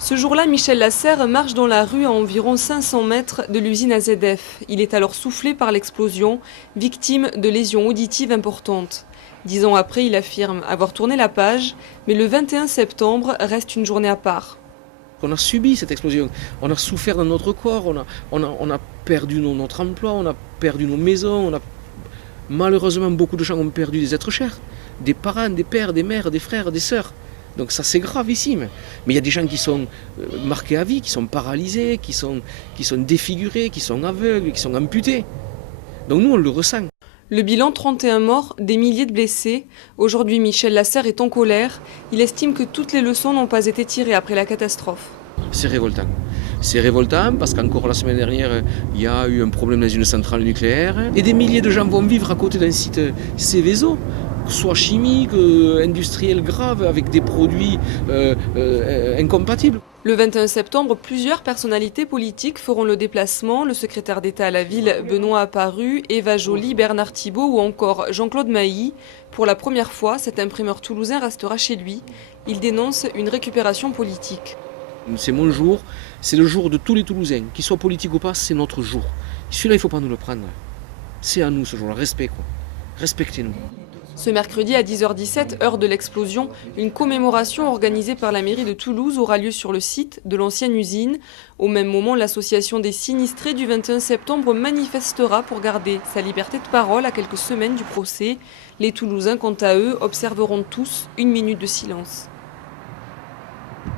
Ce jour-là, Michel Lasserre marche dans la rue à environ 500 mètres de l'usine AZF. Il est alors soufflé par l'explosion, victime de lésions auditives importantes. 10 ans après, il affirme avoir tourné la page, mais le 21 septembre reste une journée à part. On a subi cette explosion, on a souffert dans notre corps, on a perdu notre emploi, on a perdu nos maisons, malheureusement beaucoup de gens ont perdu des êtres chers, des parents, des pères, des mères, des frères, des sœurs. Donc ça c'est gravissime. Mais il y a des gens qui sont marqués à vie, qui sont paralysés, qui sont défigurés, qui sont aveugles, qui sont amputés. Donc nous on le ressent. Le bilan, 31 morts, des milliers de blessés. Aujourd'hui, Michel Lasserre est en colère. Il estime que toutes les leçons n'ont pas été tirées après la catastrophe. C'est révoltant. C'est révoltant parce qu'encore la semaine dernière, il y a eu un problème dans une centrale nucléaire. Et des milliers de gens vont vivre à côté d'un site Seveso, soit chimique, industriel grave, avec des produits incompatibles. Le 21 septembre, plusieurs personnalités politiques feront le déplacement. Le secrétaire d'État à la ville, Benoît Apparu, Eva Joly, Bernard Thibault ou encore Jean-Claude Mailly. Pour la première fois, cet imprimeur toulousain restera chez lui. Il dénonce une récupération politique. C'est mon jour, c'est le jour de tous les Toulousains. Qu'ils soient politiques ou pas, c'est notre jour. Celui-là, il ne faut pas nous le prendre. C'est à nous ce jour-là, respect quoi. Respectez-nous. Ce mercredi à 10h17, heure de l'explosion, une commémoration organisée par la mairie de Toulouse aura lieu sur le site de l'ancienne usine. Au même moment, l'association des sinistrés du 21 septembre manifestera pour garder sa liberté de parole à quelques semaines du procès. Les Toulousains, quant à eux, observeront tous une minute de silence.